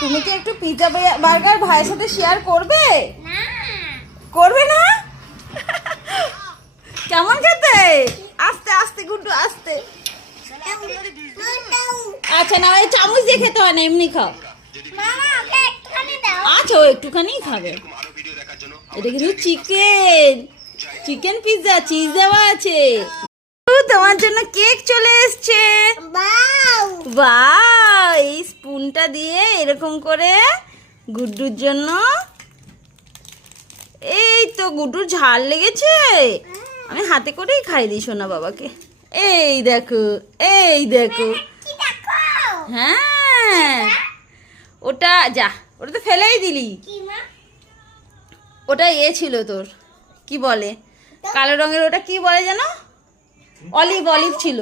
তুমি কি একটু পিৎজা বার্গার ভাইয়ের সাথে শেয়ার করবে? করবে না? কেমন খেতে? আস্তে আস্তে গুড্ডু আস্তে। আচ্ছা না, এই চামচ দিয়ে খেতে হয় না, এমনি খাও। আচ্ছা ও একটুখানি খাবে। এটা কিন্তু চিকেন পিৎজা, চিজ দেওয়া আছে। তোমার জন্য কেক চলে এসছে। বাহ, এই স্পুনটা দিয়ে এরকম করে গুড্ডুর জন্য। এই তো গুড্ডুর ঝাল লেগেছে, আমি হাতে করেই খাই দিই সোনা বাবাকে। এই দেখো, এই দেখো। হ্যাঁ ওটা যা, ওটা তো ফেলেই দিলি। ওটা ছিল তোর, কি বলে কালো রঙের, ওটা কি বলে যেন, অলিভ ছিল।